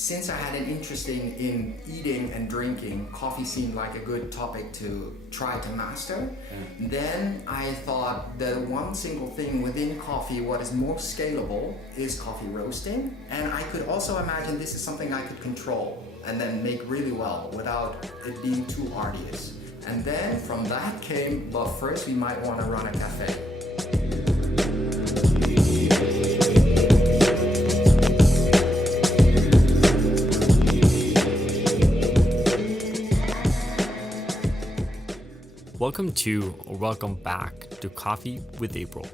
since I had an interest in eating and drinking, coffee seemed like a good topic to try to master. Then I thought the one single thing within coffee, what is more scalable, is coffee roasting. And I could also imagine this is something I could control and then make really well without it being too arduous. And then from that came, but first we might want to run a cafe. Welcome to or welcome back to Coffee with April.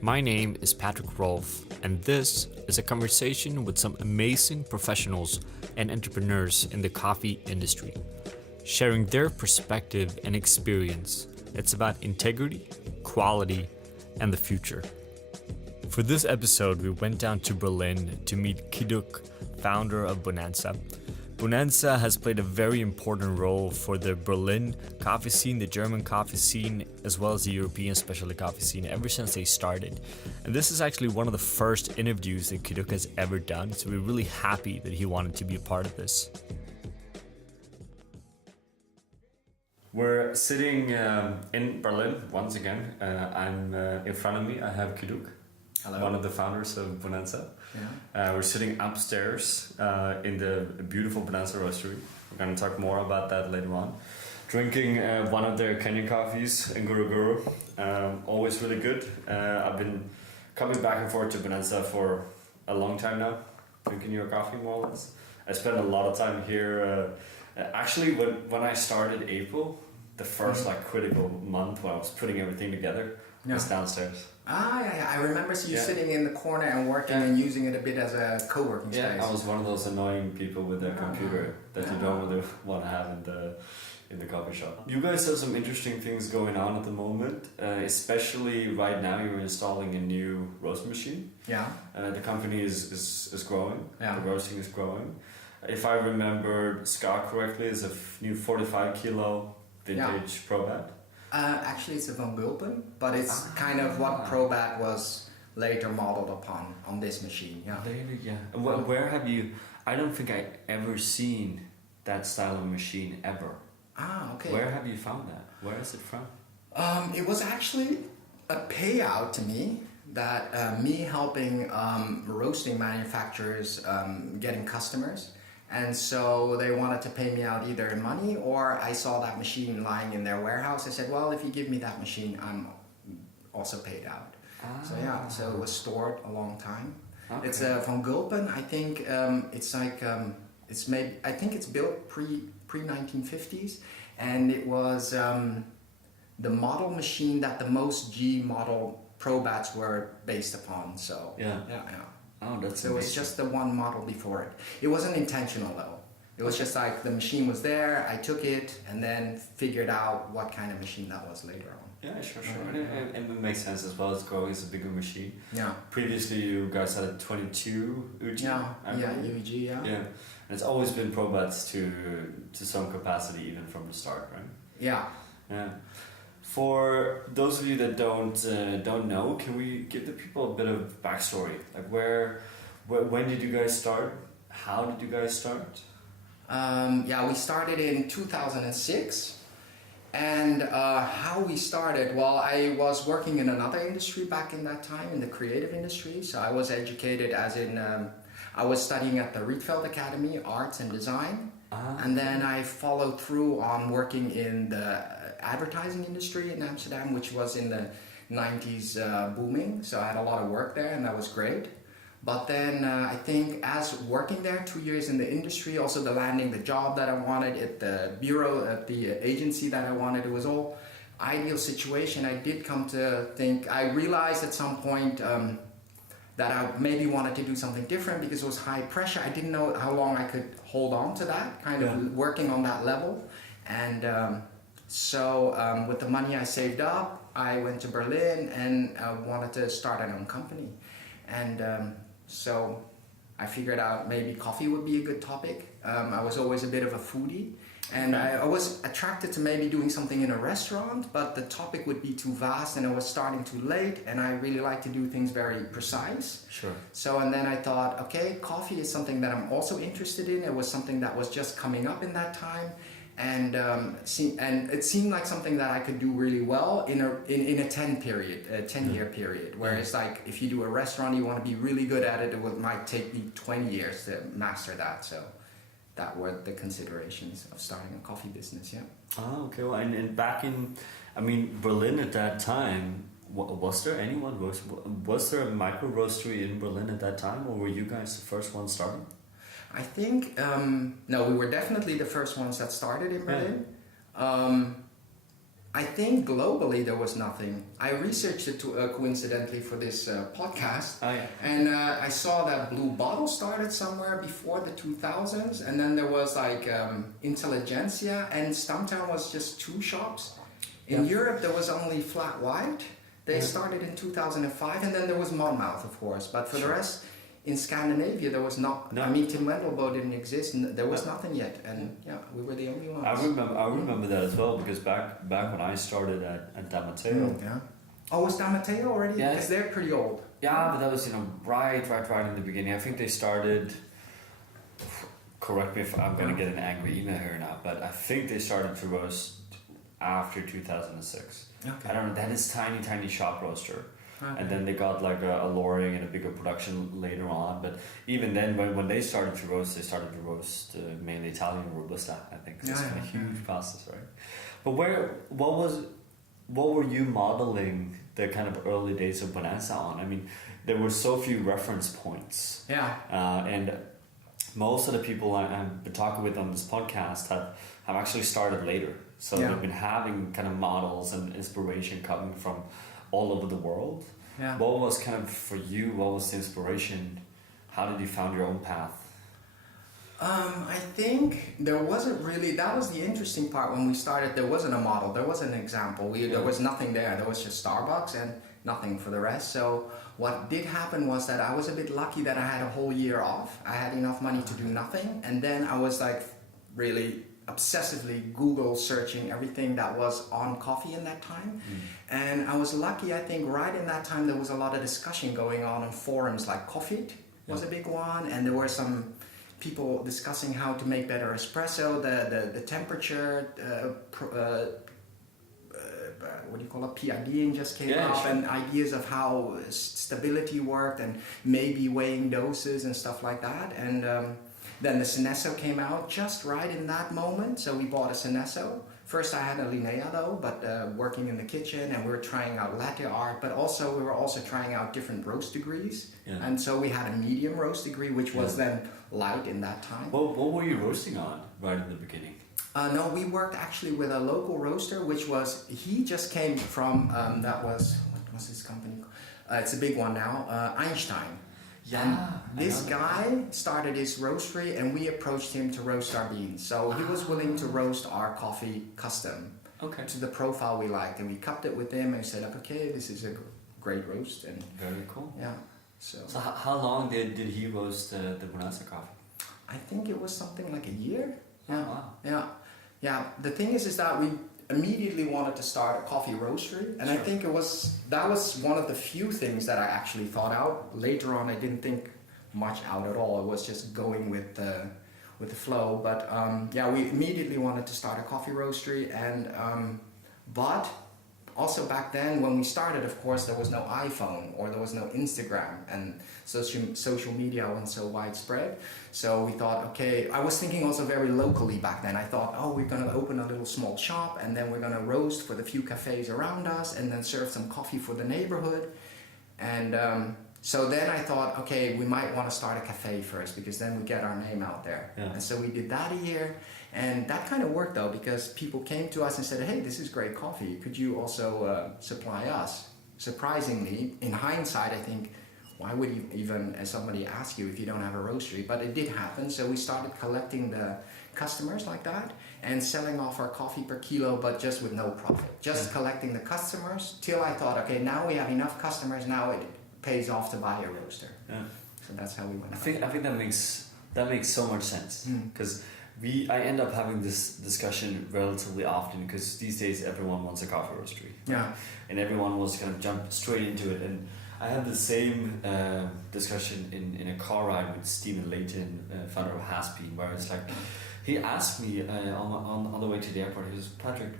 My name is Patrick Rolfe, and this is a conversation with some amazing professionals and entrepreneurs in the coffee industry, sharing their perspective and experience. It's about integrity, quality, and the future. For this episode, we went down to Berlin to meet Kiduk, founder of Bonanza. Bonanza has played a very important role for the Berlin coffee scene, the German coffee scene, as well as the European specialty coffee scene ever since they started. And this is actually one of the first interviews that Kiduk has ever done, so we're really happy that he wanted to be a part of this. We're sitting in Berlin once again. I'm in front of me, I have Kiduk. Hello. One of the founders of Bonanza. Yeah. We're sitting upstairs in the beautiful Bonanza Roastery. We're going to talk more about that later on. Drinking one of their Kenyan coffees in Guru. Always really good. I've been coming back and forth to Bonanza for a long time now, drinking your coffee more or less. I spent a lot of time here. Actually, when I started April, the first critical month when I was putting everything together, was downstairs. Yeah. I remember you sitting in the corner and working and using it a bit as a co-working space. Yeah, I was one of those annoying people with their computer that you don't really want to have in the coffee shop. You guys have some interesting things going on at the moment, especially right now you're installing a new roast machine. Yeah. The company is growing, yeah. The roasting is growing. If I remember Scott correctly, it's a new 45 kilo vintage Probat. Actually, it's a Van Gulpen, but it's kind of what Probat was later modeled upon on this machine. Yeah. Where have you? I don't think I ever seen that style of machine ever. Okay. Where have you found that? Where is it from? It was actually a payout to me that me helping roasting manufacturers getting customers. And so they wanted to pay me out either in money or I saw that machine lying in their warehouse. I said, well, if you give me that machine, I'm also paid out. So it was stored a long time. Okay. It's a Van Gulpen. I think it's like, I think it's built pre-1950s. And it was the model machine that the most G model Probats were based upon. So yeah. Oh, that's so it was just the one model before it. It wasn't intentional though. It was just like the machine was there, I took it, and then figured out what kind of machine that was later on. Yeah, sure. And it makes sense as well. It's growing, it's a bigger machine. Yeah. Previously, you guys had a 22 UG. Yeah, UG, yeah. Yeah, and it's always been Probats to some capacity, even from the start, right? Yeah. Yeah. For those of you that don't know, can we give the people a bit of backstory? Like when did you guys start? How did you guys start? We started in 2006. And how we started, well, I was working in another industry back in that time, in the creative industry. So I was educated as in, I was studying at the Rietveld Academy, Arts and Design. And then I followed through on working in the advertising industry in Amsterdam, which was in the 90s booming. So I had a lot of work there and that was great. But then I think as working there 2 years in the industry, also the landing the job that I wanted at the bureau, at the agency that I wanted, it was all ideal situation. I did come to think, I realized at some point that I maybe wanted to do something different because it was high pressure. I didn't know how long I could hold on to that, of working on that level. And so with the money I saved up, I went to Berlin and wanted to start an own company. And so I figured out maybe coffee would be a good topic. I was always a bit of a foodie. And I was attracted to maybe doing something in a restaurant, but the topic would be too vast and it was starting too late, and I really like to do things very precise. Sure. So, and then I thought, okay, coffee is something that I'm also interested in. It was something that was just coming up in that time. And it seemed like something that I could do really well in a 10-year period. Whereas like if you do a restaurant, you want to be really good at it, might take me 20 years to master that. So that were the considerations of starting a coffee business. Yeah. Oh, okay. Well, and back in, I mean, Berlin at that time, was there anyone? Was there a micro roastery in Berlin at that time, or were you guys the first one starting? I think, no, we were definitely the first ones that started in Berlin. I think globally there was nothing. I researched it coincidentally for this podcast. Oh, yeah. And I saw that Blue Bottle started somewhere before the 2000s. And then there was like Intelligentsia, and Stumptown was just 2 shops. In Europe there was only Flat White. They started in 2005. And then there was Monmouth, of course. But for the rest, in Scandinavia, there was not. No. I mean, Tim Wendelbo didn't exist, and there was nothing yet, and we were the only ones. I remember that as well, because back when I started at Dan Matteo. Oh, was Dan Matteo already? Yeah, because they're pretty old. Yeah, but that was right in the beginning. I think they started. Correct me if I'm going to get an angry email here now, but I think they started to roast after 2006. Okay. I don't know. That is tiny shop roaster. Okay. And then they got like a lowering and a bigger production later on. But even then, when they started to roast mainly Italian Robusta, I think. It's been a huge process, right? But what were you modeling the kind of early days of Bonanza on? I mean, there were so few reference points. Yeah. And most of the people I've been talking with on this podcast have actually started later. So they've been having kind of models and inspiration coming from all over the world. Yeah. What was kind of for you? What was the inspiration? How did you find your own path? I think there wasn't really. That was the interesting part when we started. There wasn't a model. There wasn't an example. There was nothing there. There was just Starbucks and nothing for the rest. So what did happen was that I was a bit lucky that I had a whole year off. I had enough money to do nothing, and then I was like really obsessively Google searching everything that was on coffee in that time. And I was lucky, I think right in that time there was a lot of discussion going on in forums, like Coffee was a big one, and there were some people discussing how to make better espresso, the temperature, what do you call it, PIDing just came up, and ideas of how stability worked and maybe weighing doses and stuff like that. And then the Synesso came out just right in that moment, so we bought a Synesso. First I had a Linnea though, but working in the kitchen, and we were trying out latte art, but also we were also trying out different roast degrees. And so we had a medium roast degree, which was then light in that time. What were you roasting on right in the beginning? No, we worked actually with a local roaster, he just came from, what was his company? It's a big one now, Einstein. Yeah. And this guy started his roastery, and we approached him to roast our beans. So he was willing to roast our coffee custom to the profile we liked, and we cupped it with him and said, like, okay, this is a great roast. And very cool. Yeah. So how long did he roast the Bonanza coffee? I think it was something like a year. Yeah. Oh, wow. Yeah. The thing is that we immediately wanted to start a coffee roastery, and I think that was one of the few things that I actually thought out. Later on I didn't think much out at all. It was just going with the flow, but we immediately wanted to start a coffee roastery. And but also back then when we started, of course, there was no iPhone or there was no Instagram, and social media wasn't so widespread. So we thought, okay, I was thinking also very locally back then. I thought, we're going to open a little small shop, and then we're going to roast for the few cafes around us, and then serve some coffee for the neighborhood. And so then I thought, okay, we might want to start a cafe first, because then we get our name out there. Yeah. And so we did that a year, and that kind of worked though, because people came to us and said, hey, this is great coffee. Could you also supply us? Surprisingly, in hindsight, I think, why would you even somebody ask you if you don't have a roastery? But it did happen, so we started collecting the customers like that and selling off our coffee per kilo, but just with no profit. Just collecting the customers till I thought, okay, now we have enough customers, now it pays off to buy a roaster. Yeah. So that's how we went. I think that makes so much sense, because I end up having this discussion relatively often because these days everyone wants a coffee roastery. Yeah. And everyone wants to kind of jump straight into it. And I had the same discussion in a car ride with Stephen Layton, founder of Haspy, where it's like, he asked me on the way to the airport, he was, Patrick,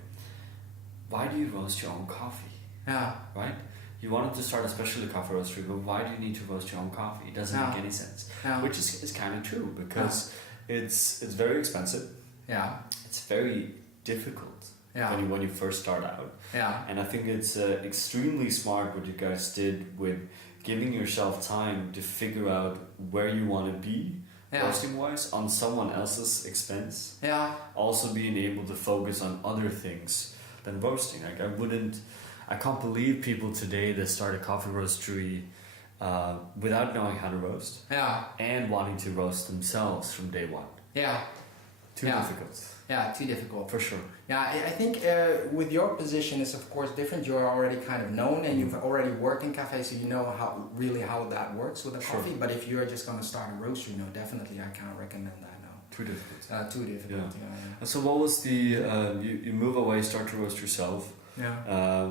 why do you roast your own coffee? Yeah. Right? You wanted to start a specialty coffee roastery, but why do you need to roast your own coffee? It doesn't make any sense. Yeah. Which is kind of true because it's very expensive. Yeah. It's very difficult when you first start out. Yeah. And I think it's extremely smart what you guys did with giving yourself time to figure out where you want to be roasting wise on someone else's expense. Yeah. Also being able to focus on other things than roasting. Like I can't believe people today that start a coffee roastery without knowing how to roast. Yeah. And wanting to roast themselves from day one. Yeah. Too difficult. Yeah, too difficult. For sure. Yeah, I think with your position is of course different. You're already kind of known and you've already worked in cafes, so you know how that works with a coffee. But if you're just going to start a roastery, no, definitely I can't recommend that. No. Too difficult. Too difficult. Yeah. And so what was the you move away, start to roast yourself? Yeah.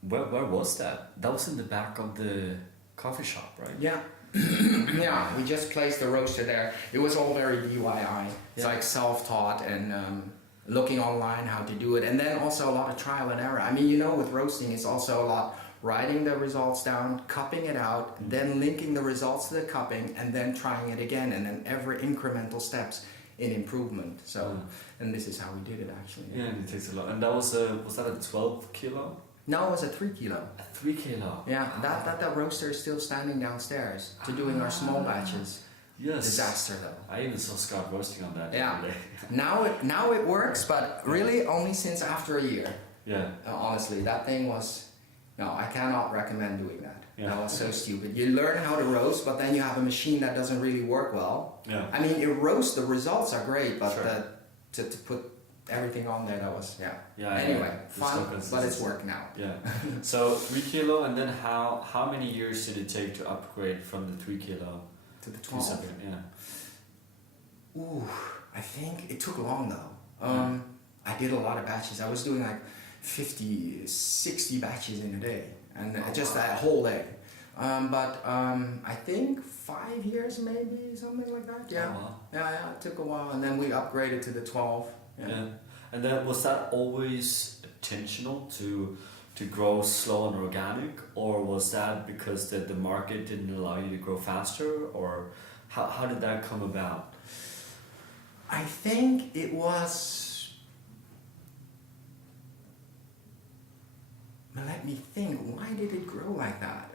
Where was that? That was in the back of the coffee shop, right? Yeah. Yeah, we just placed the roaster there. It was all very DIY. It's like self-taught and looking online how to do it, and then also a lot of trial and error. I mean, with roasting, it's also a lot writing the results down, cupping it out, then linking the results to the cupping, and then trying it again, and then every incremental steps in improvement. So, and this is how we did it actually. Yeah, and it takes a lot. And that was that a 12 kilo? No, it was a 3 kilo. A 3 kilo. Yeah, that roaster is still standing downstairs to doing our small batches. Yes. Disaster though. I even saw Scott roasting on that. Yeah. Now it works, but really only since after a year. Yeah. Honestly, that thing was. No, I cannot recommend doing that. Yeah. That was so stupid. You learn how to roast, but then you have a machine that doesn't really work well. Yeah. I mean, you roast, the results are great, but to put everything on there, that was Anyway, fun, but it's work now. Yeah. So 3 kilo, and then how many years did it take to upgrade from the 3 kilo to the 12? Yeah. Ooh, I think it took long though. I did a lot of batches. I was doing like 50, 60 batches in a day, and just that whole day. But I think 5 years maybe, something like that. Yeah. Oh, wow. Yeah, it took a while, and then we upgraded to the 12. Yeah. And then was that always intentional to grow slow and organic, or was that because the market didn't allow you to grow faster, or how did that come about? I think it was. Let me think. Why did it grow like that?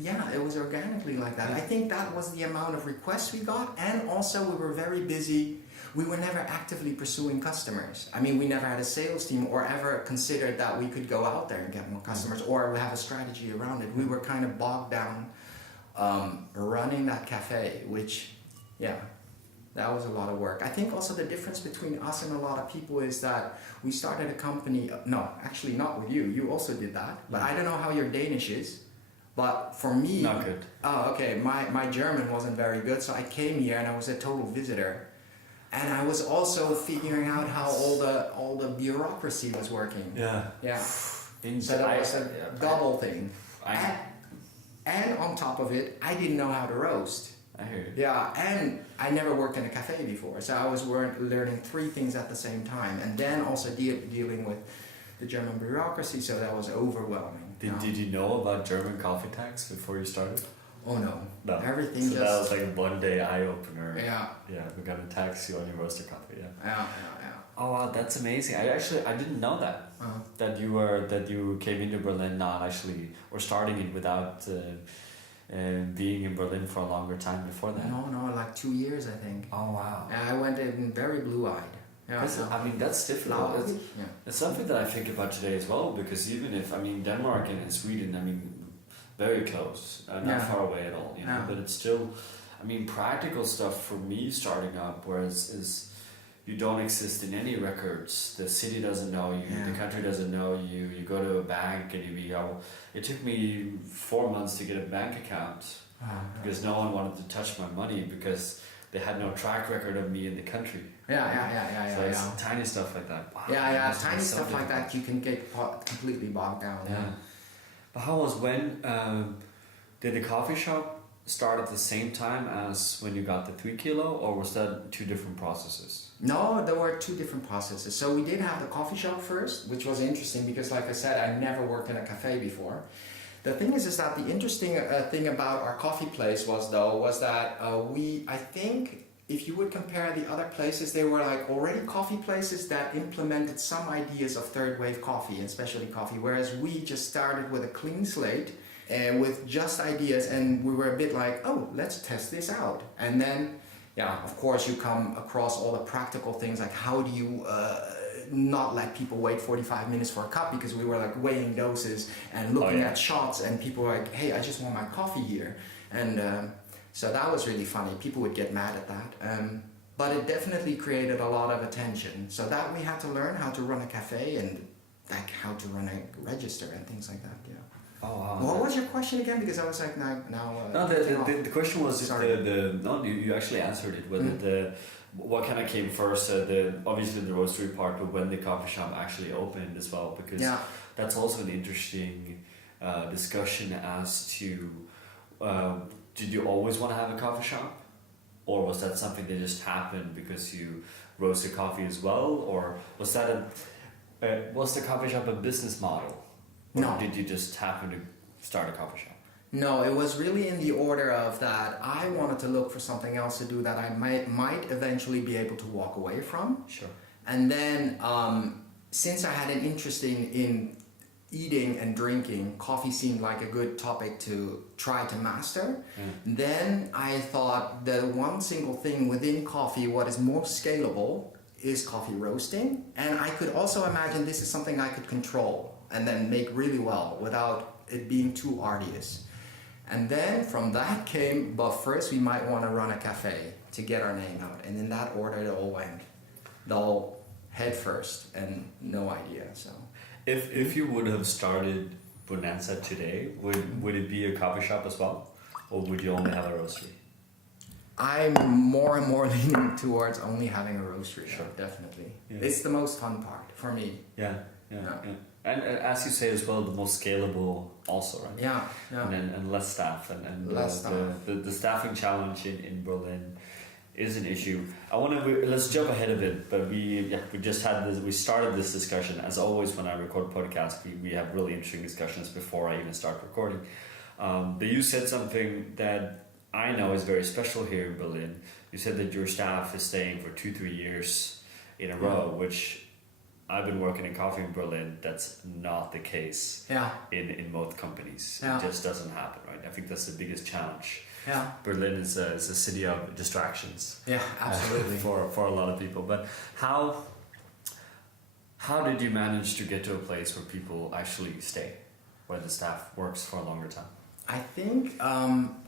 Yeah, it was organically like that. I think that was the amount of requests we got, and also we were very busy. We were never actively pursuing customers. I mean, we never had a sales team or ever considered that we could go out there and get more customers or have a strategy around it. We were kind of bogged down running that cafe, which, that was a lot of work. I think also the difference between us and a lot of people is that we started a company, no, actually not with you. You also did that, but I don't know how your Danish is. But for me... Not good. Oh, okay. My German wasn't very good, so I came here and I was a total visitor. And I was also figuring out how all the bureaucracy was working. Yeah. Yeah. So that was a double thing. And on top of it, I didn't know how to roast. I hear you. Yeah, and I never worked in a cafe before, so I was learning 3 things at the same time, and then also dealing with the German bureaucracy, so that was overwhelming. Did you know about German coffee tax before you started? Oh no. Everything so that was like a one-day eye-opener. Yeah. Yeah, we're gonna tax you on your roaster coffee. Yeah. Oh wow, that's amazing. I didn't know that. That you came into Berlin or starting it without being in Berlin for a longer time before that. No, like 2 years I think. Oh wow. And I went in very blue-eyed. Yeah, that's difficult. It's something that I think about today as well, because even if Denmark and Sweden, very close, not far away at all, but it's still, practical stuff for me starting up, whereas you don't exist in any records, the city doesn't know you, the country doesn't know you, you go to a bank and it took me 4 months to get a bank account, because no one wanted to touch my money, because they had no track record of me in the country. Yeah. So it's tiny stuff like that. Wow, Tiny stuff like that you can get completely bogged down. Yeah. But how was did the coffee shop start at the same time as when you got the 3 kilo, or was that 2 different processes? No, there were 2 different processes. So we did have the coffee shop first, which was interesting because, like I said, I never worked in a cafe before. The thing is that the interesting thing about our coffee place was that I think if you would compare the other places, they were like already coffee places that implemented some ideas of third wave coffee and specialty coffee, whereas we just started with a clean slate and with just ideas, and we were a bit like, oh, let's test this out. And then, of course, you come across all the practical things like how do you not let people wait 45 minutes for a cup, because we were like weighing doses and looking at shots, and people were like, hey, I just want my coffee here. And so that was really funny. People would get mad at that. But it definitely created a lot of attention. So that we had to learn how to run a cafe and like how to run a register and things like that. Oh, wow. What was your question again? Because I was like, now. No, the question was you actually answered it. Whether what kind of came first? Obviously the roastery part, but when the coffee shop actually opened as well, because that's also an interesting discussion as to did you always want to have a coffee shop, or was that something that just happened because you roasted coffee as well, or was that was the coffee shop a business model? Or no. Did you just happen to start a coffee shop? No, it was really in the order of that I wanted to look for something else to do that I might eventually be able to walk away from. Sure. And then since I had an interest in eating and drinking, coffee seemed like a good topic to try to master. Then I thought the one single thing within coffee, what is most scalable, is coffee roasting. And I could also imagine this is something I could control and then make really well without it being too arduous. And then from that came, but first we might want to run a cafe to get our name out. And in that order it all went. Though head first and no idea. So if you would have started Bonanza today, would it be a coffee shop as well? Or would you only have a roastery? I'm more and more leaning towards only having a roastery. Sure. Definitely. Yeah. It's the most fun part for me. Yeah. And as you say as well, the most scalable also, right? Yeah. And less staff and less staff. The staffing challenge in Berlin is an issue. Let's jump ahead of it, but we just had this. We started this discussion as always when I record podcasts. We have really interesting discussions before I even start recording. But you said something that I know is very special here in Berlin. You said that your staff is staying for 2-3 years in a row, which I've been working in coffee in Berlin. That's not the case in most companies. It just doesn't happen, right? I think that's the biggest challenge. Yeah. Berlin is a city of distractions. Yeah, absolutely. For a lot of people. But how did you manage to get to a place where people actually stay, where the staff works for a longer time? I think,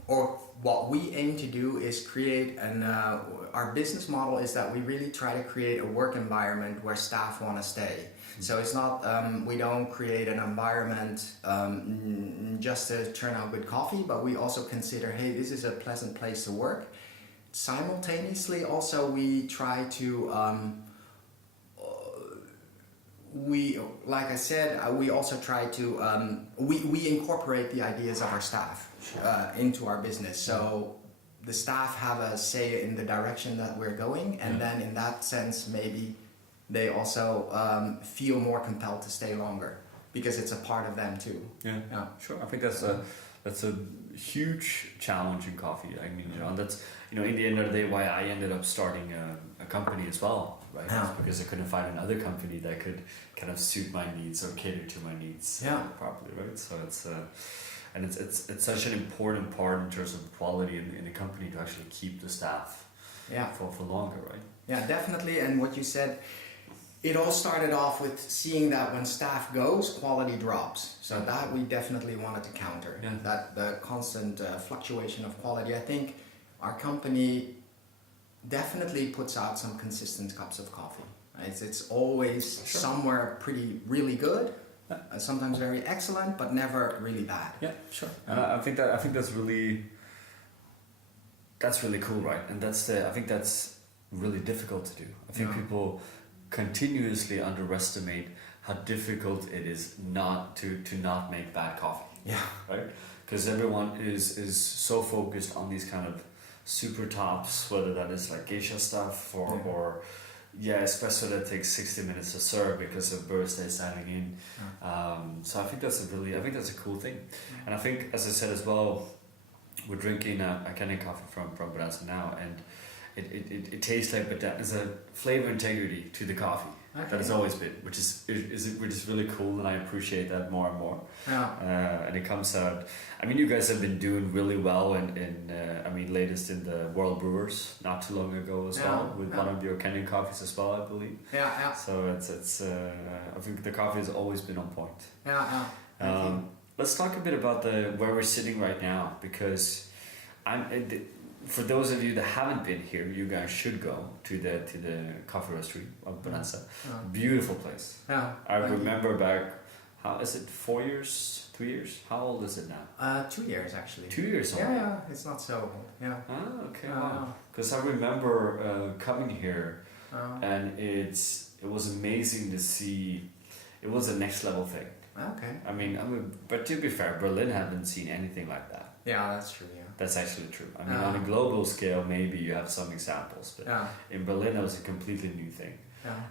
or what we aim to do is create our business model is that we really try to create a work environment where staff want to stay. So it's not, we don't create an environment just to turn out good coffee, but we also consider, hey, this is a pleasant place to work. Simultaneously, also we try to, like I said, we also try to, we incorporate the ideas of our staff into our business. So the staff have a say in the direction that we're going, and then in that sense, maybe they also feel more compelled to stay longer because it's a part of them too. Yeah, sure. I think that's a huge challenge in coffee. I mean, that's in the end of the day why I ended up starting a company as well, right? Yeah. Because I couldn't find another company that could kind of suit my needs or cater to my needs properly, right? So it's such an important part in terms of quality in a company to actually keep the staff for longer, right? Yeah, definitely. And what you said, it all started off with seeing that when staff goes, quality drops. So that we definitely wanted to counter. Yeah. That the constant fluctuation of quality. I think our company definitely puts out some consistent cups of coffee. It's always somewhere really good, sometimes very excellent, but never really bad. Yeah, sure. And I think that's really that's really cool, right? And I think that's really difficult to do. I think people continuously underestimate how difficult it is not to not make bad coffee. Yeah. Right? Because everyone is so focused on these kind of super tops, whether that is like geisha stuff or espresso that takes 60 minutes to serve because of barista standing in. So I think that's a cool thing. And I think, as I said as well, we're drinking a Kenyan coffee from Bonanza now, and it tastes like, but there's a flavor integrity to the coffee that has always been, which is really cool, and I appreciate that more and more. And it comes out. I mean, you guys have been doing really well in latest in the World Brewers not too long ago as well, with one of your Kenyan coffees as well, I believe. So it's I think the coffee has always been on point. Let's talk a bit about where we're sitting right now, because for those of you that haven't been here, you guys should go to the coffee roastery of Bonanza. Beautiful place. I remember back, how is it, 4 years, 3 years? How old is it now? 2 years actually. 2 years old? Yeah, it's not so old. Yeah. Okay, wow. Because I remember coming here, and it was amazing to see. It was a next level thing. Okay. I mean, but to be fair, Berlin hadn't seen anything like that. Yeah, that's true. Yeah. That's actually true. I mean, on a global scale, maybe you have some examples, but in Berlin, that was a completely new thing.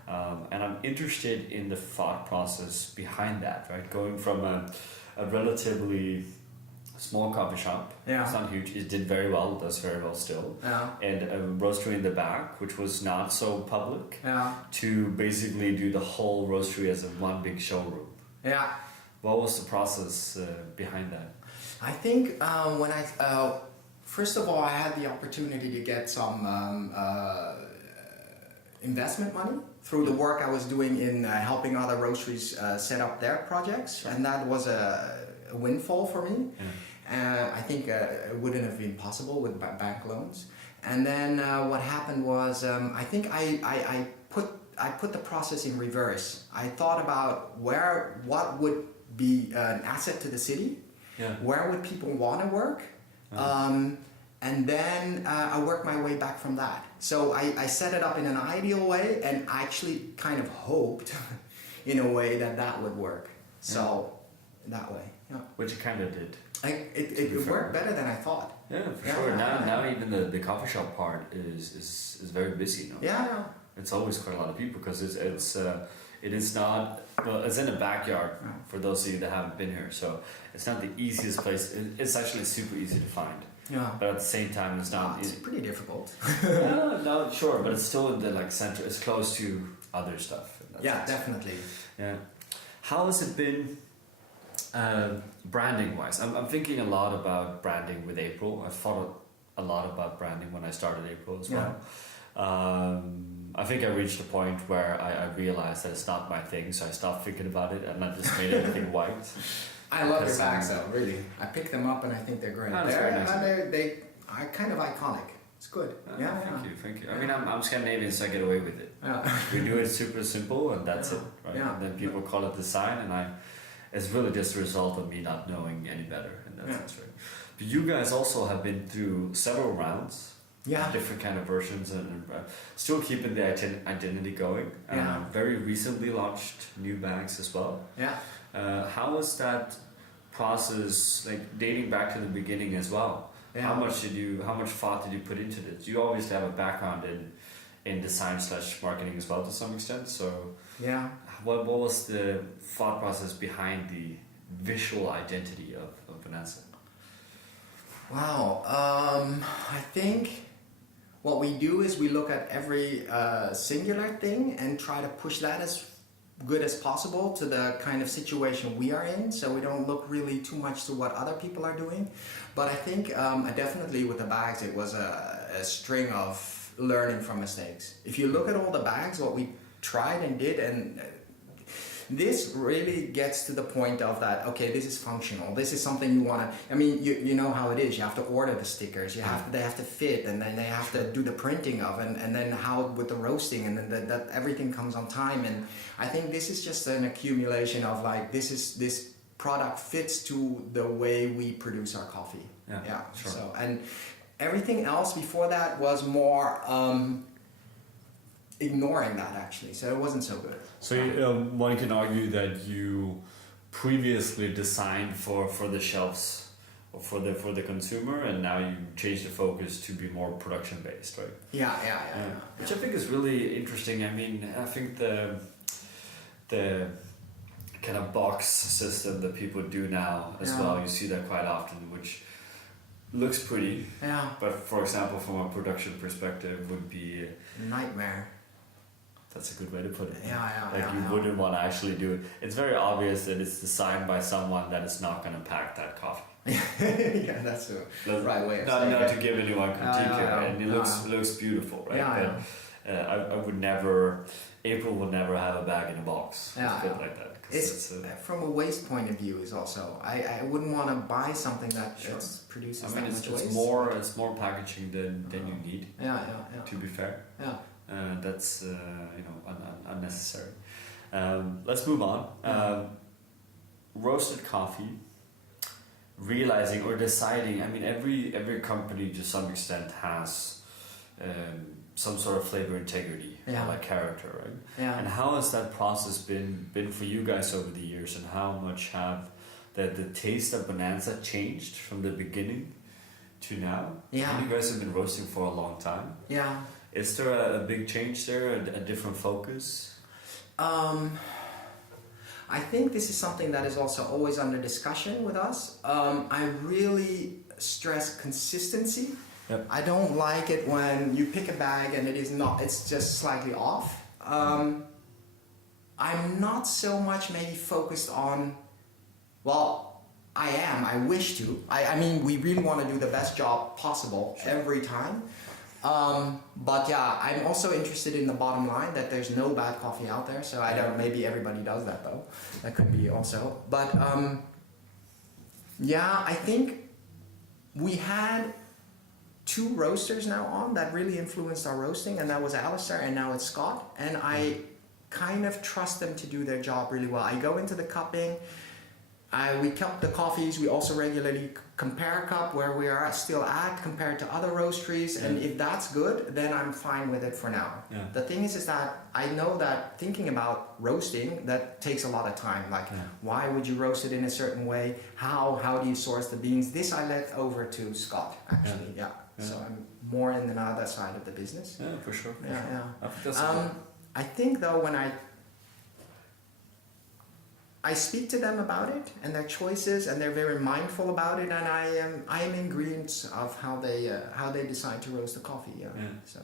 And I'm interested in the thought process behind that, right? Going from a relatively small coffee shop, it's not huge, it did very well, does very well still, and a roastery in the back, which was not so public, to basically do the whole roastery as one big showroom. What was the process behind that? I think when first of all, I had the opportunity to get some investment money through the work I was doing in helping other roasteries set up their projects, and that was a windfall for me. I think it wouldn't have been possible with bank loans. And then what happened was, I think I put the process in reverse. I thought about what would be an asset to the city, where would people want to work, and then I worked my way back from that. So I set it up in an ideal way, and actually kind of hoped in a way that would work. So that way, which it kind of did. It worked better than I thought. Yeah, for sure. Now even the coffee shop part is very busy. It's always quite a lot of people, because it is not, well, it's in a backyard for those of you that haven't been here, so it's not the easiest place. It's actually super easy to find. But at the same time, it's not. It's pretty difficult. No, sure, but it's still in the center. It's close to other stuff. Definitely. How has it been? Branding wise, I'm thinking a lot about branding with April. I thought a lot about branding when I started April as well. I think I reached a point where I realized that it's not my thing, so I stopped thinking about it and I just made everything white. I love your bags though, really. I picked them up and I think they're great. They are kind of iconic. It's good. Thank you. I mean, I'm Scandinavian, so I get away with it. We do it super simple, and that's it, right? And then people call it design, and it's really just a result of me not knowing any better in that sense, right? But you guys also have been through several rounds, different kind of versions, and still keeping the identity going. Very recently launched new bags as well. How was that process, like dating back to the beginning as well? How much thought did you put into this? You obviously have a background in design / marketing as well to some extent, so what was the thought process behind the visual identity of Bonanza? Wow, I think what we do is we look at every singular thing and try to push that as good as possible to the kind of situation we are in, so we don't look really too much to what other people are doing. But I think definitely with the bags, it was a string of learning from mistakes. If you look at all the bags, what we tried and did, and this really gets to the point of that, okay, this is functional, this is something you want to, I mean, you know how it is, you have to order the stickers, they have to fit, and then they have to do the printing of, and then how with the roasting, and then that everything comes on time. And I think this is just an accumulation of like, this product fits to the way we produce our coffee. Sure. So, and Everything else before that was more ignoring that, actually, so it wasn't so good. So one can argue that you previously designed for the shelves or for the consumer, and now you changed the focus to be more production based, right? Yeah. Which I think is really interesting. I mean, I think the kind of box system that people do now as well, you see that quite often, which looks pretty. Yeah. But for example, from a production perspective, would be nightmare. That's a good way to put it. Yeah. You wouldn't want to actually do it. It's very obvious that it's designed by someone that is not going to pack that coffee. Yeah, that's the right way of saying it. Not to give anyone critique here, and it looks beautiful, right? I would never. April would never have a bag in a box. Let's put it like that. It's from a waste point of view. Is also I wouldn't want to buy something that produces that much waste. It's more packaging than you need. Yeah. To be fair. Yeah. That's unnecessary. Let's move on. Roasted coffee. Realizing or deciding. I mean, every company to some extent has some sort of flavor integrity, like character, right? Yeah. And how has that process been for you guys over the years, and how much have the taste of Bonanza changed from the beginning to now? Yeah. And you guys have been roasting for a long time. Yeah. Is there a big change there, a different focus? I think this is something that is also always under discussion with us. I really stress consistency. Yep. I don't like it when you pick a bag and it's just slightly off. I'm not so much maybe focused on, I wish to. I mean, we really want to do the best job possible every time. But yeah, I'm also interested in the bottom line, that there's no bad coffee out there. So I don't, maybe everybody does that though. That could be also. But I think we had 2 roasters now on that really influenced our roasting, and that was Alistair and now it's Scott. And I kind of trust them to do their job really well. I go into the cupping. We cup the coffees. We also regularly compare a cup where we are still at compared to other roasteries, and if that's good, then I'm fine with it for now. Yeah. The thing is that I know that thinking about roasting, that takes a lot of time. Like, why would you roast it in a certain way? How do you source the beans? This I let over to Scott, actually. Yeah. So I'm more in the other side of the business. Yeah, for sure. Yeah. I think that's I think though, when I speak to them about it and their choices, and they're very mindful about it, and I am in agreement of how they decide to roast the coffee. So.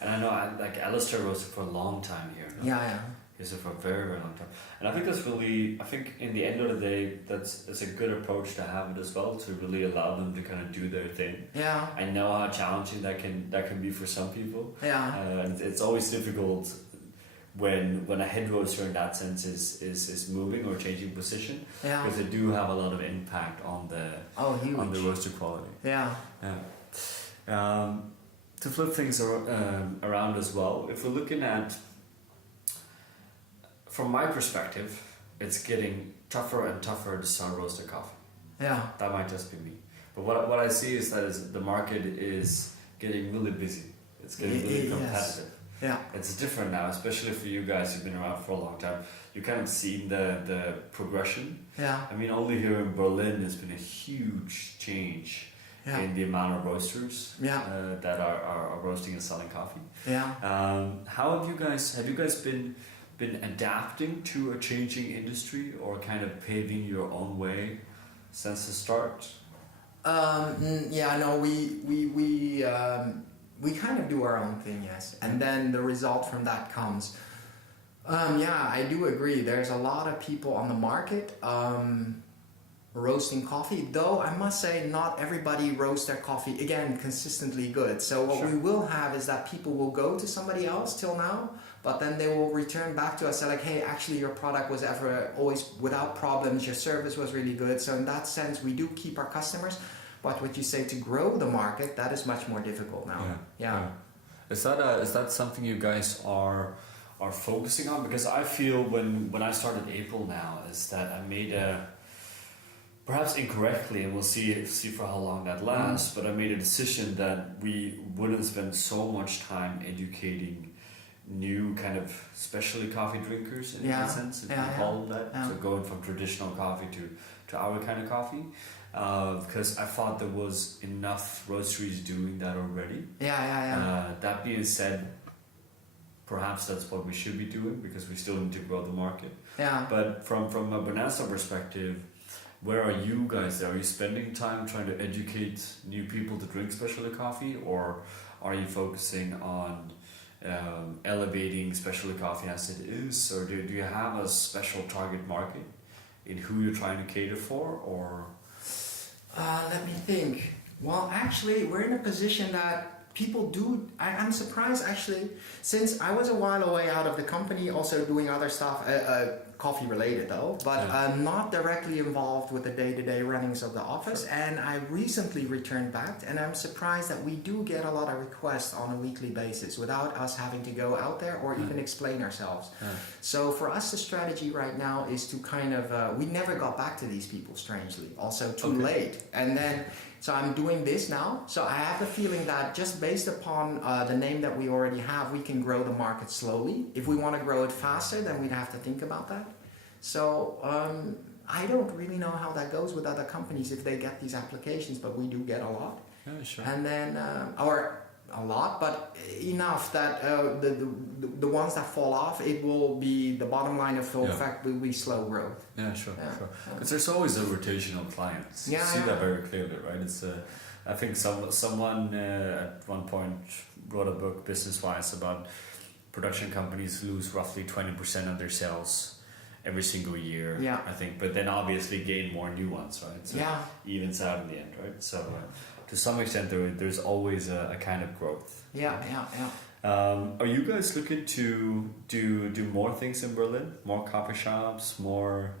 And I know, like Alistair roasted for a long time here. No? Yeah. He roasted for a very, very long time, and I think that's really. I think in the end of the day, it's a good approach to have it as well, to really allow them to kind of do their thing. Yeah. I know how challenging that can be for some people. Yeah. And it's always difficult when a head roaster in that sense is moving or changing position, because they do have a lot of impact on the roaster quality. Yeah. To flip things around as well, if we're looking at, from my perspective, it's getting tougher and tougher to sell roasted coffee. Yeah. That might just be me, but what I see is that the market is getting really busy. It's getting really competitive. Yeah. It's different now, especially for you guys who've been around for a long time. You kind of seen the progression. Yeah. I mean, only here in Berlin, there's been a huge change in the amount of roasters that are roasting and selling coffee. Yeah. How have you guys been adapting to a changing industry, or kind of paving your own way since the start? We kind of do our own thing, yes. And then the result from that comes. I do agree. There's a lot of people on the market roasting coffee, though I must say not everybody roasts their coffee, again, consistently good. So what we will have is that people will go to somebody else till now, but then they will return back to us and like, hey, actually your product was always without problems, your service was really good. So in that sense, we do keep our customers. But what you say, to grow the market, that is much more difficult now. Yeah. Is that something you guys are focusing on? Because I feel when I started April now, is that I made perhaps incorrectly, and we'll see for how long that lasts, but I made a decision that we wouldn't spend so much time educating new kind of specialty coffee drinkers in a sense, if you call them that. So going from traditional coffee to our kind of coffee. Because I thought there was enough roasteries doing that already. That being said, perhaps that's what we should be doing because we still need to grow the market. But from a Bonanza perspective, where are you guys there? Are you spending time trying to educate new people to drink specialty coffee, or are you focusing on elevating specialty coffee as it is, or do you have a special target market in who you're trying to cater for, or? Let me think. Well, actually, we're in a position that people do. I'm surprised actually, since I was a while away out of the company, also doing other stuff, coffee related though, but not directly involved with the day-to-day runnings of the office. And I recently returned back, and I'm surprised that we do get a lot of requests on a weekly basis without us having to go out there or even explain ourselves. So for us, the strategy right now is to kind of, we never got back to these people, strangely, also too late. And then, so I'm doing this now. So I have the feeling that just based upon the name that we already have, we can grow the market slowly. If we want to grow it faster, then we'd have to think about that. So I don't really know how that goes with other companies if they get these applications, but we do get a lot. And then, or a lot, but enough that the ones that fall off, it will be the bottom line of the fact will be slow growth. Sure. Because there's always a rotation of clients. You see that very clearly, right? It's I think someone at one point wrote a book, business-wise, about production companies lose roughly 20% of their sales every single year, I think, but then obviously gain more new ones, right? So evens out in the end, right? So to some extent, there's always a kind of growth. Are you guys looking to do more things in Berlin? More coffee shops? More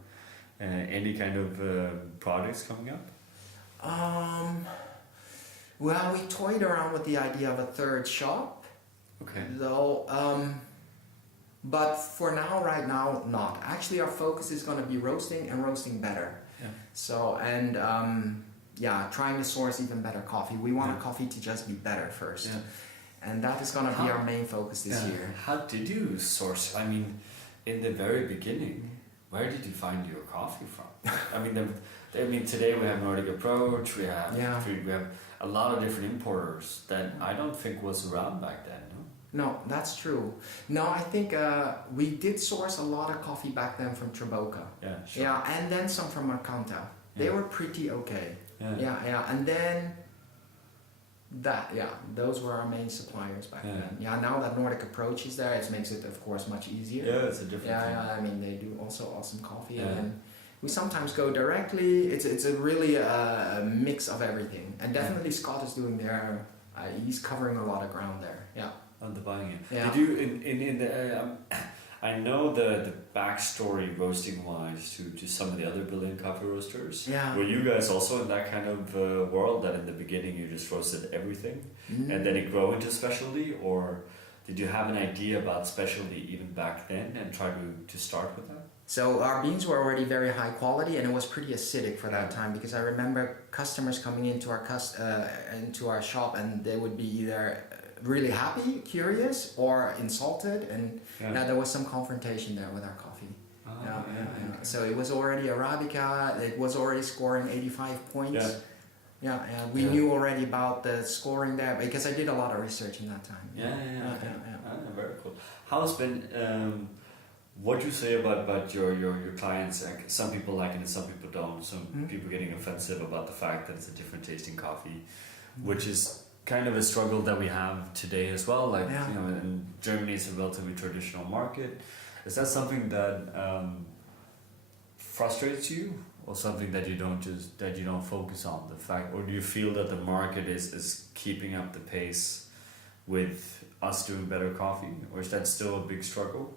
any kind of projects coming up? Well, we toyed around with the idea of a third shop. Though, but for now, right now, not. Actually, our focus is going to be roasting and roasting better. So, and trying to source even better coffee. We want a coffee to just be better first. And that is going to be our main focus this year. How did you source? I mean, in the very beginning, where did you find your coffee from? I mean, today we have Nordic Approach, we have we have a lot of different importers that I don't think was around back then. No, that's true. No, I think we did source a lot of coffee back then from Traboka. And then some from Marcanta. They were pretty okay. And then those were our main suppliers back then. Now that Nordic Approach is there, it makes it, of course, much easier. It's a different thing. I mean, they do also awesome coffee. And we sometimes go directly. It's a really a mix of everything. And definitely Scott is doing there. He's covering a lot of ground there. On the buying it. Did you in the I know the backstory roasting wise to some of the other Berlin coffee roasters. Were you guys also in that kind of world that in the beginning you just roasted everything and then it grew into specialty, or did you have an idea about specialty even back then and try to start with that? So our beans were already very high quality, and it was pretty acidic for that time, because I remember customers coming into our shop, and they would be either really happy, curious, or insulted, and there was some confrontation there with our coffee. So it was already Arabica, it was already scoring 85 points. We knew already about the scoring there, because I did a lot of research in that time. Very cool. How's been, what do you say about your clients? Like, some people like it and some people don't. Some people getting offensive about the fact that it's a different tasting coffee, which is kind of a struggle that we have today as well. Like, you know, in Germany it's a relatively traditional market. Is that something that frustrates you, or something that you don't focus on, the fact, or do you feel that the market is keeping up the pace with us doing better coffee, or is that still a big struggle?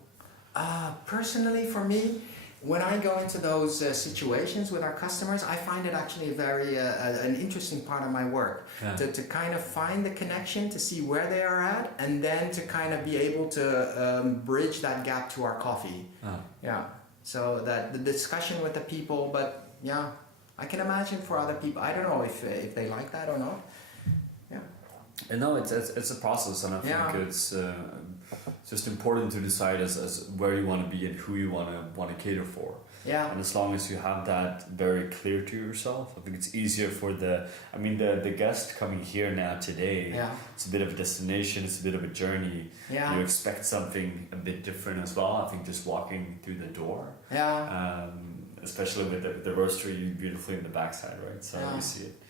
Personally, for me, when I go into those situations with our customers, I find it actually very an interesting part of my work, to kind of find the connection, to see where they are at, and then to kind of be able to bridge that gap to our coffee. So that the discussion with the people, but I can imagine for other people, I don't know if they like that or not. Yeah. And no, it's a process, and I think it's just important to decide as where you want to be and who you want to cater for. Yeah. And as long as you have that very clear to yourself, I think it's easier for the guest coming here now today. Yeah. It's a bit of a destination, it's a bit of a journey. Yeah. You expect something a bit different as well. I think just walking through the door. Yeah. Especially with the roastery beautifully in the backside, right? So you see it.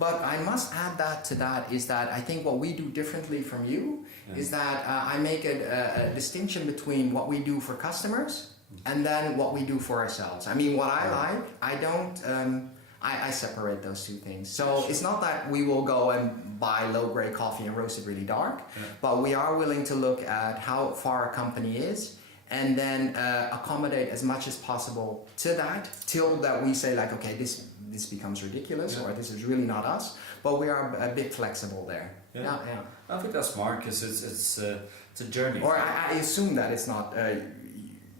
But I must add that is that I think what we do differently from you is that I make a distinction between what we do for customers and then what we do for ourselves. I mean, what I like, I don't, I separate those two things. So it's not that we will go and buy low-grade coffee and roast it really dark, but we are willing to look at how far a company is and then accommodate as much as possible to that till that we say like, okay, this becomes ridiculous or this is really not us, but we are a bit flexible there. Yeah. I think that's smart because it's a journey. Or I assume that it's not.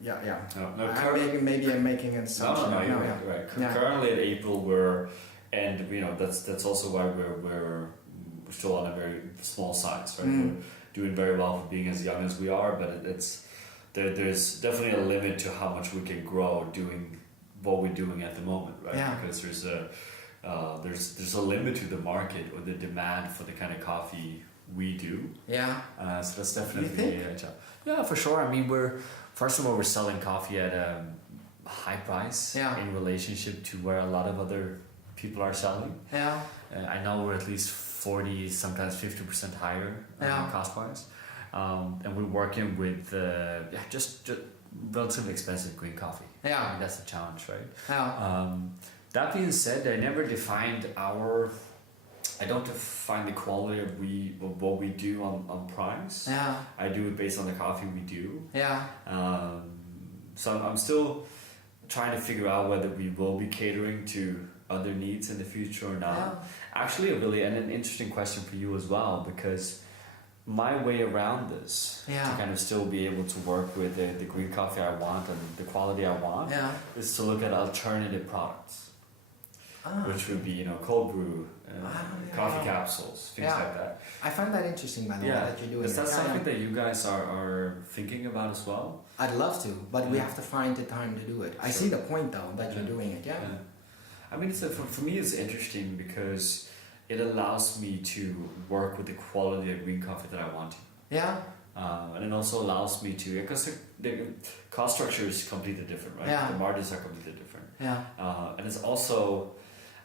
No, I'm making an assumption. No, you're right. Yeah. Currently at April and that's also why we're still on a very small size, right? We're doing very well for being as young as we are, but there's definitely a limit to how much we can grow doing what we're doing at the moment, right? Yeah. Because there's a limit to the market or the demand for the kind of coffee we do. Yeah. So that's definitely yeah, for sure. I mean, we're selling coffee at a high price in relationship to where a lot of other people are selling. Yeah. I know we're at least 40, sometimes 50% higher cost-wise. And we're working with just relatively expensive green coffee. Yeah. I mean, that's the challenge, right? Yeah. That being said, I never defined I don't define the quality of what we do on price. Yeah. I do it based on the coffee we do. Yeah. So I'm still trying to figure out whether we will be catering to other needs in the future or not. Yeah. Actually, an interesting question for you as well, because my way around this to kind of still be able to work with the green coffee I want and the quality I want is to look at alternative products, which would be cold brew, coffee capsules, things like that. I find that interesting, by the way, that you're doing. Is that something that you guys are thinking about as well? I'd love to, but we have to find the time to do it. I see the point though that you're doing it. Yeah. I mean, for me, it's interesting because it allows me to work with the quality of green coffee that I want to. Yeah. And it also allows me to, because the cost structure is completely different, right? Yeah. The margins are completely different. Yeah. And it's also,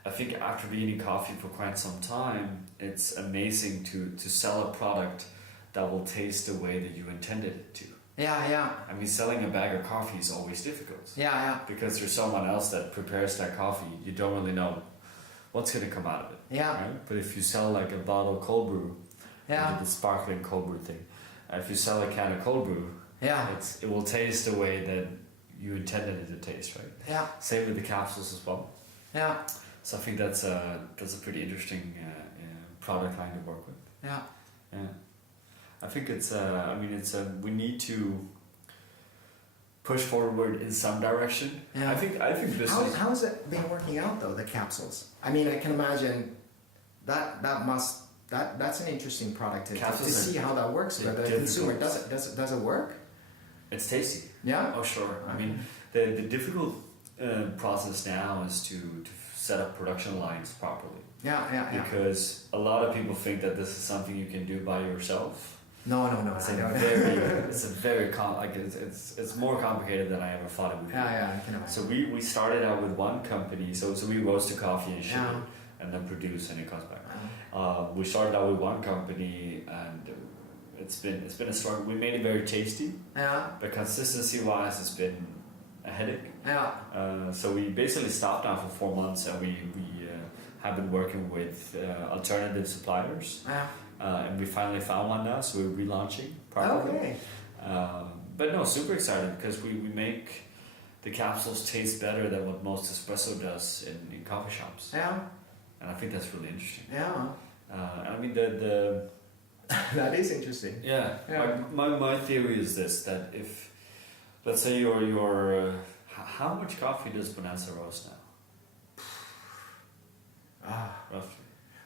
I think after being in coffee for quite some time, it's amazing to sell a product that will taste the way that you intended it to. Yeah, yeah. I mean, selling a bag of coffee is always difficult. Yeah, yeah. Because there's someone else that prepares that coffee. You don't really know what's going to come out of it. Yeah. Right? But if you sell like a bottle of cold brew, the sparkling cold brew thing, if you sell a can of cold brew, it will taste the way that you intended it to taste, right? Yeah. Same with the capsules as well. Yeah. So I think that's a pretty interesting product line to work with. Yeah. Yeah. I think we need to push forward in some direction. Yeah. I think this how has it been working out though, the capsules? I mean, I can imagine that's an interesting product to see how that works for the consumer. Does it work? It's tasty. Yeah. Oh sure. I mean, the difficult process now is to set up production lines properly. Yeah. Because a lot of people think that this is something you can do by yourself. No. It's more complicated than I ever thought it would be. Yeah, I can imagine. So we started out with one company. So we roast the coffee and ship it, and then produce, and it comes back. We started out with one company, and it's been a struggle. We made it very tasty. Yeah. But consistency wise, it's been a headache. Yeah. So we basically stopped now for 4 months, and we have been working with alternative suppliers. Yeah. And we finally found one now, so we're relaunching properly. Okay. But no, super excited because we make the capsules taste better than what most espresso does in coffee shops. Yeah. And I think that's really interesting. Yeah. I mean the that is interesting. Yeah. My theory is this: that if, let's say your how much coffee does Bonanza roast now? roughly?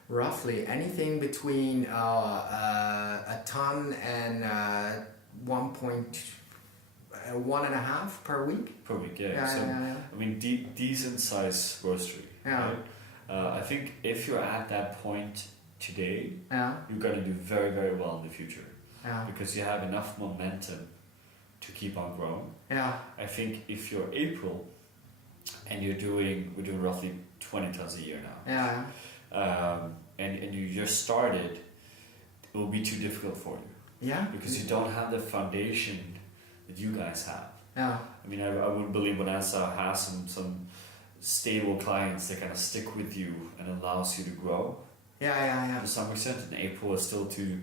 Roughly anything between a ton and 1.5 per week. Per week, yeah. So, I mean, decent size roastery. Yeah. Right? I think if you're at that point today, Yeah. you're going to do very, very well in the future. Yeah. Because you have enough momentum to keep on growing. Yeah. I think if you're April and we're doing roughly 20 tons a year now. Yeah. And you just started, it will be too difficult for you. Yeah. Because you don't have the foundation that you guys have. Yeah. I mean, I would believe Bonanza has some stable clients that kind of stick with you and allows you to grow. Yeah. To some extent, and April is still too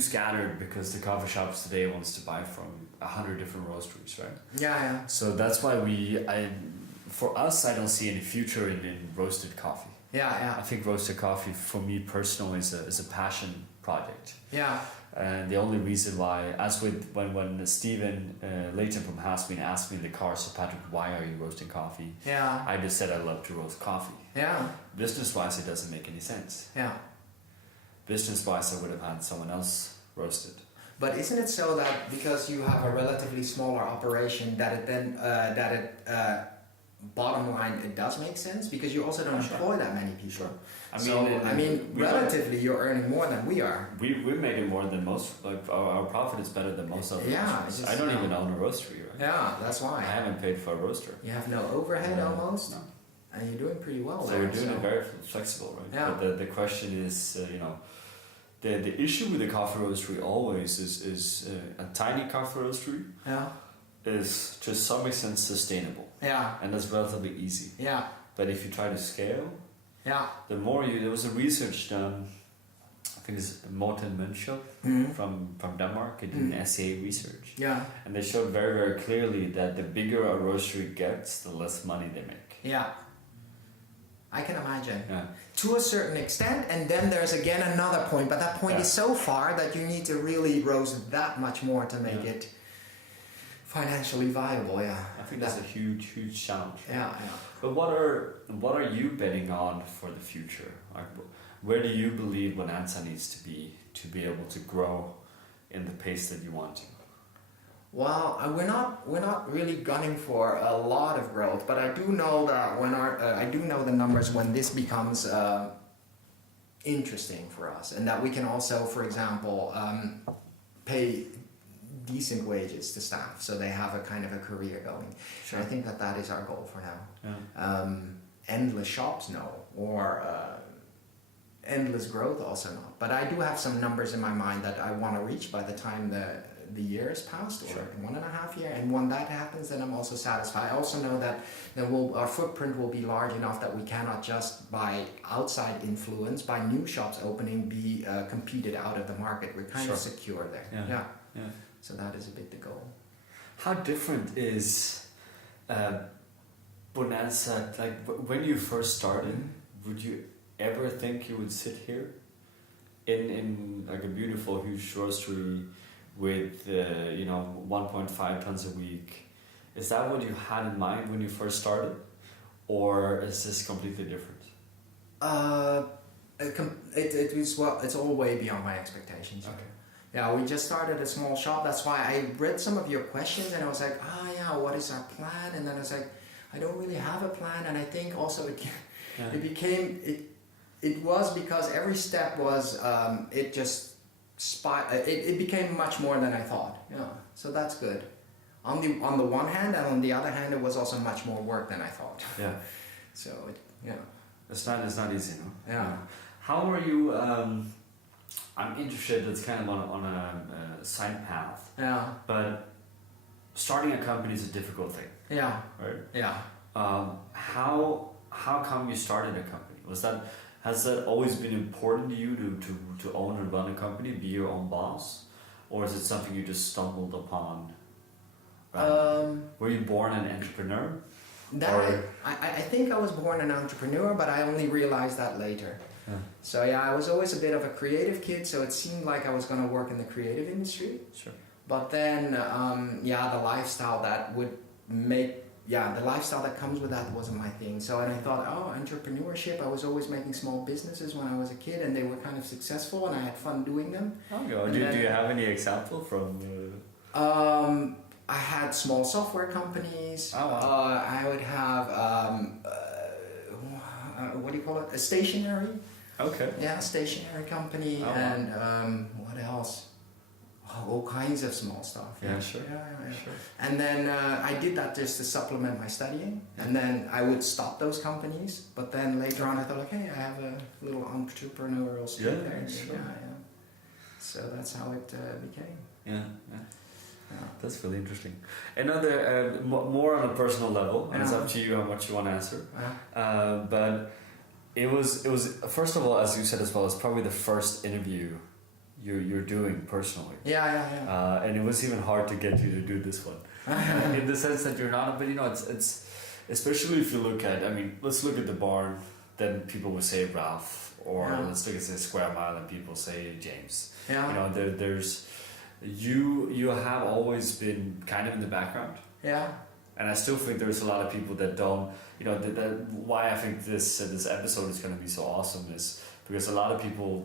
scattered because the coffee shops today wants to buy from 100 different roasteries, right? Yeah. So that's why for us, I don't see any future in roasted coffee. Yeah. I think roasted coffee, for me personally, is a passion project. Yeah. And the only reason why, as with when Stephen Layton from Hasbeen asked me in the car, so Patrick, why are you roasting coffee? Yeah. I just said I love to roast coffee. Yeah. Business-wise, it doesn't make any sense. Yeah. Business-wise, I would have had someone else roast it. But isn't it so that because you have a relatively smaller operation that it then bottom line it does make sense because you also don't employ that many people. Sure. I mean, relatively you're earning more than we are. We're making more than most. Like our profit is better than most other roasters. I don't even own a roastery, right? Yeah, that's why. I haven't paid for a roaster. You have no overhead almost. No. And you're doing pretty well so there. We're doing it very flexible, right? Yeah. But the question is, the issue with the coffee roastery always is a tiny coffee roastery. Yeah. Is to some extent sustainable. Yeah. And that's relatively easy. Yeah. But if you try to scale, yeah, there was a research done, I think it's Morten Münchel from Denmark, it did an SCA research. Yeah. And they showed very, very clearly that the bigger a roastery gets, the less money they make. Yeah. I can imagine. Yeah. To a certain extent, and then there's again another point, but that point is so far that you need to really roast that much more to make it financially viable. Yeah, I think that's a huge challenge. Right? Yeah. But what are you betting on for the future? Like, where do you believe Bonanza needs to be able to grow in the pace that you want to? Well, we're not really gunning for a lot of growth, but I do know that I do know the numbers when this becomes interesting for us, and that we can also, for example, pay decent wages to staff, so they have a kind of a career going. Sure. I think that is our goal for now. Yeah. Endless shops, no, or endless growth, also not. But I do have some numbers in my mind that I want to reach by the time the year has passed, or 1.5 years. And when that happens, then I'm also satisfied. I also know that our footprint will be large enough that we cannot just by outside influence, by new shops opening, be competed out of the market. We're kind of secure there. Yeah. So that is a bit the goal. How different is Bonanza? Like when you first started, would you ever think you would sit here in like a beautiful huge roastery with 1.5 tons a week? Is that what you had in mind when you first started, or is this completely different? It's all way beyond my expectations. Okay. Yeah, we just started a small shop. That's why I read some of your questions and I was like, what is our plan? And then I was like, I don't really have a plan. And I think also it was because every step was it became much more than I thought. Yeah, so that's good. On the one hand, and on the other hand, it was also much more work than I thought. Yeah. So it's not easy, no. Yeah. How are you? I'm interested. It's kind of on a side path. Yeah. But starting a company is a difficult thing. Yeah. Right. Yeah. How come you started a company? Has that always been important to you to own and run a company, be your own boss, or is it something you just stumbled upon? Were you born an entrepreneur? I think I was born an entrepreneur, but I only realized that later. Yeah. So I was always a bit of a creative kid, so it seemed like I was going to work in the creative industry. Sure. But then, the lifestyle that would make yeah, the lifestyle that comes with that wasn't my thing. So, and I thought, oh, entrepreneurship. I was always making small businesses when I was a kid, and they were kind of successful, and I had fun doing them. Okay. Do you have any example from? I had small software companies. Oh, wow. I would have what do you call it? A stationery. Okay. Yeah, stationery company, Oh, wow. and what else? Oh, all kinds of small stuff. Yeah, sure. Yeah. Sure. And then I did that just to supplement my studying, and then I would stop those companies. But then later on, I thought, okay, I have a little entrepreneurial streak Yeah, there. sure. Yeah. So that's how it became. Yeah. Yeah. That's really interesting. Another more on a personal level, and it's Yeah. up to you how much you want to answer. Yeah. But it was first of all, as you said as well, it's probably the first interview you're doing personally. Yeah. And it was even hard to get you to do this one, in the sense that you're not. But you know, it's especially if you look at. I mean, let's look at the barn. Then people would say Ralph, or Yeah. let's look at the Square Mile, and people say James. Yeah. You know, there's you have always been kind of in the background. Yeah. And I still think there's a lot of people that don't, you know, why I think this episode is going to be so awesome is because a lot of people,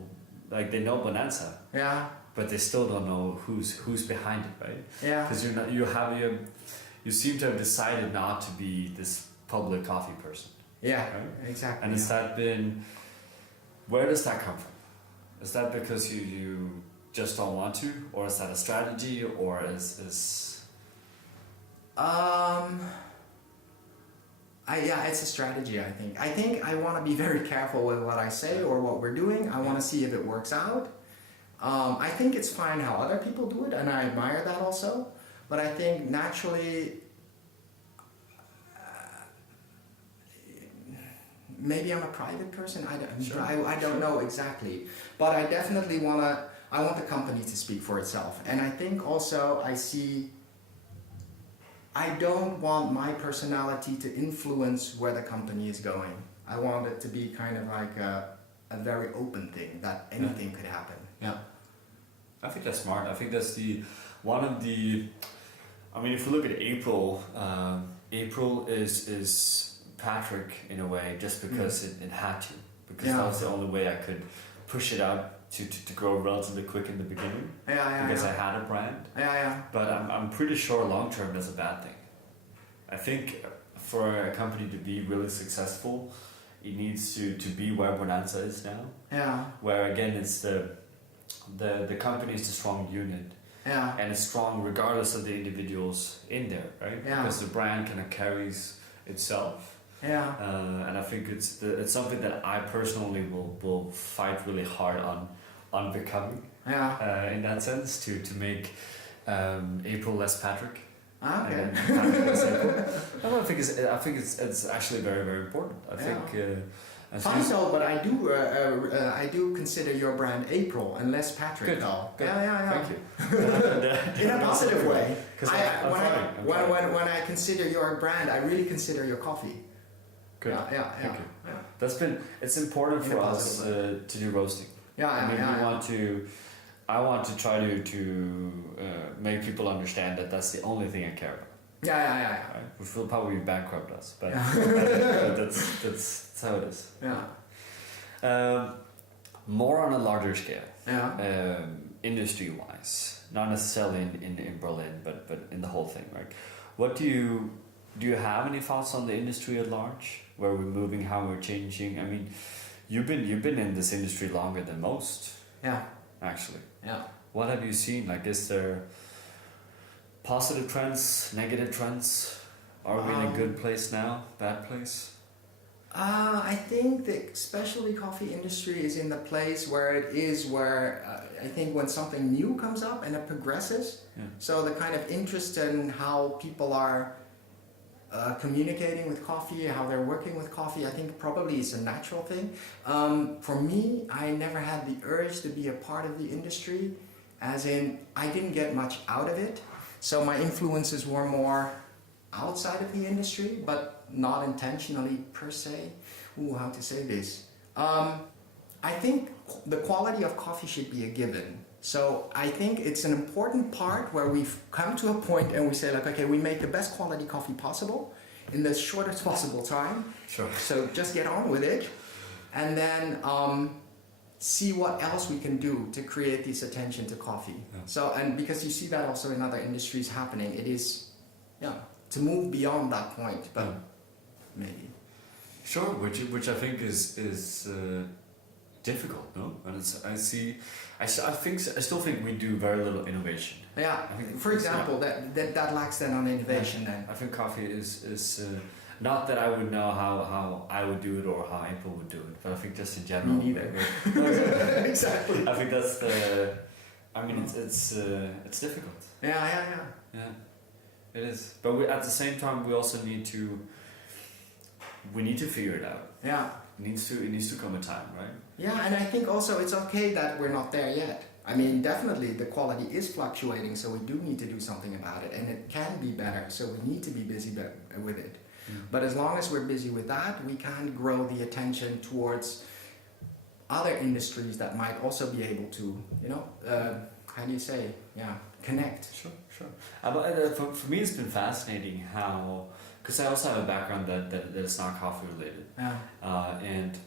like, they know Bonanza, Yeah. but they still don't know who's behind it, right? Yeah. Because you seem to have decided not to be this public coffee person. Yeah. Right? Exactly. And has that been, where does that come from? Is that because you just don't want to, or is that a strategy, or is it's a strategy, I think. I think I want to be very careful with what I say or what we're doing. I want to see if it works out. I think it's fine how other people do it, and I admire that also. But I think naturally, maybe I'm a private person. I don't know exactly. But I definitely I want the company to speak for itself. And I think also I don't want my personality to influence where the company is going. I want it to be kind of like a very open thing, that anything could happen. Yeah. I think that's smart. I think that's I mean, if you look at April, April is Patrick in a way, just because it had to. Because that was the only way I could push it out to grow relatively quick in the beginning. Because I had a brand. But I'm pretty sure long term that's a bad thing. I think for a company to be really successful, it needs to be where Bonanza is now. Yeah. Where again it's the company is the strong unit. Yeah. And it's strong regardless of the individuals in there, right? Yeah. Because the brand kind of carries itself. Yeah. And I think it's something that I personally will fight really hard on becoming. Yeah. In that sense, to make April less Patrick. Okay. And Patrick less April. No, I think it's actually very, very important. I think. Fine though, but I do consider your brand April and less Patrick. Good. Though. Good. Yeah. Thank you. In a positive way. I'm When I consider your brand, I really consider your coffee. Good. Yeah. Thank you. It's important for us to do roasting. I want to try to make people understand that that's the only thing I care about. Yeah. Right? Which will probably bankrupt us, but that's how it is. Yeah. More on a larger scale. Yeah. Industry-wise, not necessarily in Berlin, but in the whole thing, right? What do you have any thoughts on the industry at large? Where we're moving, how we're changing? I mean, you've been in this industry longer than most. Yeah. Actually. Yeah. What have you seen? Like, is there positive trends, negative trends? Are we in a good place now? Bad place? I think the specialty coffee industry is in the place where it is I think when something new comes up and it progresses, so the kind of interest in how people are communicating with coffee, how they're working with coffee, I think probably is a natural thing. For me, I never had the urge to be a part of the industry, as in I didn't get much out of it. So my influences were more outside of the industry, but not intentionally per se. How to say this? I think the quality of coffee should be a given. So I think it's an important part where we've come to a point and we say like, okay, we make the best quality coffee possible. in the shortest possible time. Sure. So just get on with it, and then see what else we can do to create this attention to coffee. Yeah. So, and because you see that also in other industries happening, it is, to move beyond that point, but maybe. Sure, which I think is difficult, no? And I still think we do very little innovation. Yeah. I think For example, that lacks then on innovation. Then I think coffee is not that I would know how I would do it or how April would do it, but I think just in general. Me neither. Exactly. I think that's the. I mean, it's difficult. Yeah. It is, but at the same time, we also need to. We need to figure it out. Yeah. It needs to come a time, right? Yeah, and I think also it's okay that we're not there yet. I mean, definitely the quality is fluctuating, so we do need to do something about it, and it can be better, so we need to be busy with it. But as long as we're busy with that, we can grow the attention towards other industries that might also be able to, how do you say, connect. Sure. But for me, it's been fascinating how, because I also have a background that's not coffee related, and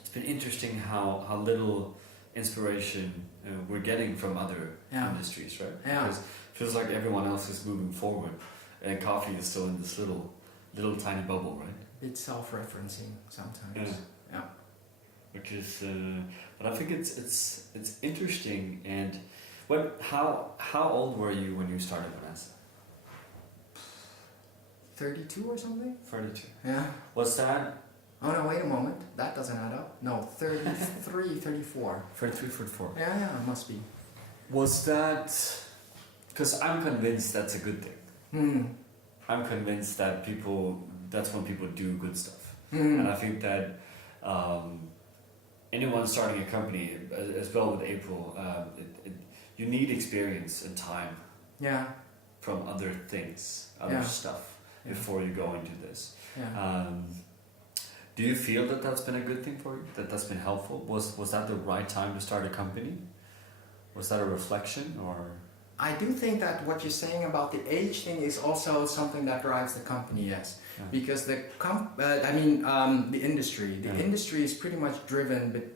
it's been interesting how little inspiration we're getting from other industries, right? Yeah. Because it feels like everyone else is moving forward, and coffee is still in this little tiny bubble, right? It's self-referencing sometimes. Yeah. Which is, but I think it's interesting. And how old were you when you started Bonanza? 32 or something? 32. Yeah. Was that? Oh no, wait a moment. That doesn't add up. No, 33, 34. 33, 34. Yeah, it must be. Was that? Because I'm convinced that's a good thing. I'm convinced that that's when people do good stuff. And I think that anyone starting a company, as well with April, you need experience and time from other things, other stuff, before you go into this. Do you feel that that's been a good thing for you? That's been helpful? Was that the right time to start a company? Was that a reflection, or? I do think that what you're saying about the age thing is also something that drives the company, yes. Yeah. Because the industry. The industry is pretty much driven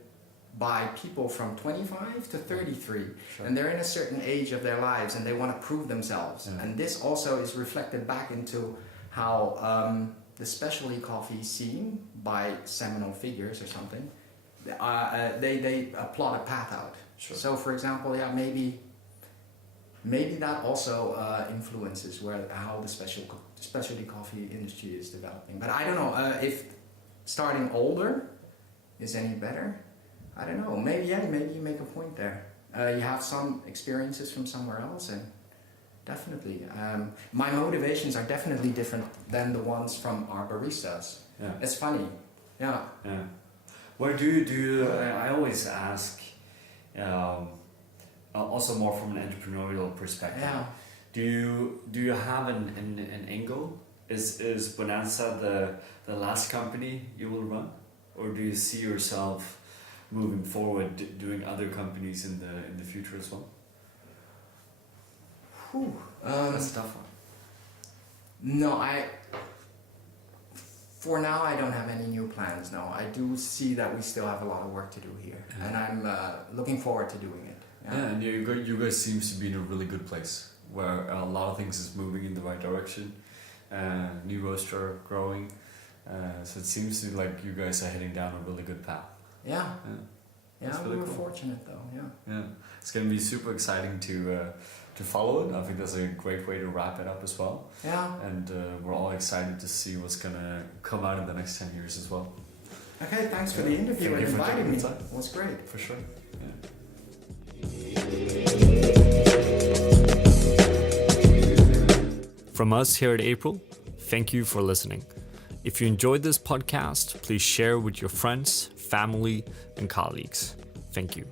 by people from 25 to 33. Sure. And they're in a certain age of their lives and they want to prove themselves. Yeah. And this also is reflected back into how the specialty coffee scene, by seminal figures or something, they plot a path out. Sure. So for example, maybe that also influences how the specialty coffee industry is developing. But I don't know if starting older is any better. I don't know. Maybe you make a point there. You have some experiences from somewhere else, and definitely my motivations are definitely different than the ones from our baristas. Yeah. It's funny. Yeah. Where do you? I always ask. Also more from an entrepreneurial perspective. Yeah. Do you have an angle? Is Bonanza the last company you will run, or do you see yourself moving forward doing other companies in the future as well? That's a tough one. No, for now I don't have any new plans. No, I do see that we still have a lot of work to do here, and I'm looking forward to doing it. Yeah, and you guys seems to be in a really good place where a lot of things is moving in the right direction. New roaster growing, so it seems to like you guys are heading down a really good path. Yeah, really we were cool. fortunate though. Yeah, it's gonna be super exciting to follow it. I think that's a great way to wrap it up as well. Yeah, and we're all excited to see what's gonna come out in the next 10 years as well. Okay, thanks for the interview and inviting me. It was great. For sure. Yeah. From us here at April, thank you for listening. If you enjoyed this podcast, please share with your friends, family, and colleagues. Thank you.